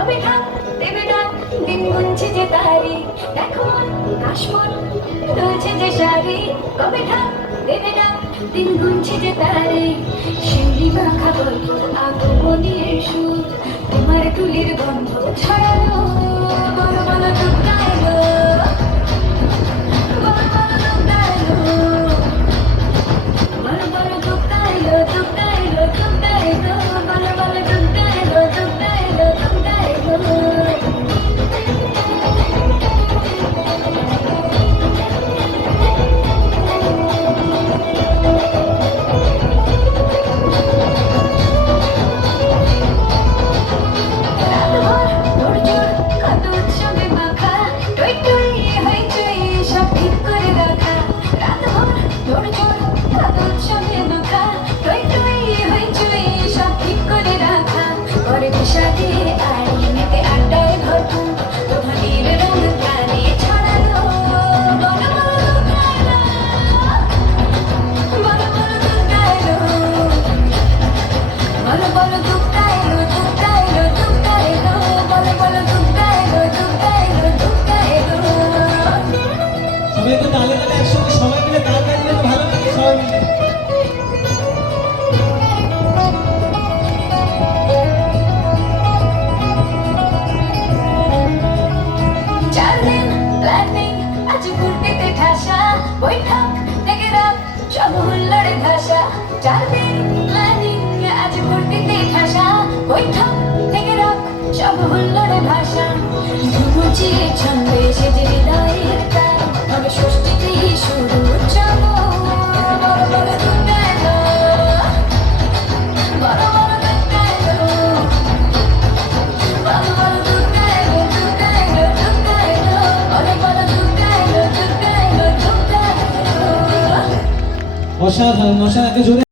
কবে ঢাক দেবে ডাক দিন গুনছে যে তারিখ দেখো কাশমন দুলছে যে শাড়ি কবে ঢাক দেবে ডাক দিন গুনছে যে তারিখ শিউলি মাখা গল্প আগমনের সুর তোমার তুলির গন্ধ ছড়ালো বড় বড় টুকরা এলো বড় বড় টুকরা এলো বড় বড় টুকরা এলো টুকরা এলো টুকরা এলো বড় বড় টুকরা এলো টুকরা এলো টুকরা এলো সবাইকে তালে তালে একসঙ্গে সবাই মিলে তাল বাজিয়ে তো ভালো লাগে সবাই মিলে। চারদিন প্ল্যানিং আজ ঘুরতে ঠাসা বৈঠক থেকে রাত সব হুল্লোড়ে ভাষা চারদিন প্ল্যানিং আজ ঘুরতে ঠাসা বৈঠক থেকে রাত সব হুল্লোড়ে ভাষা ঘুমুচিয়ে ছন্দে সেজে হৃদয়ের তার হবে ষষ্ঠীতে শুরু চলো বড় বড় টুকরা এলো বড় বড় টুকরা এলো বড় বড় টুকরা এলো টুকরা এলো টুকরা এলো বড় বড় টুকরা এলো টুকরা এলো টুকরা এলো অসাধারণ, অসাধারণ, জোরে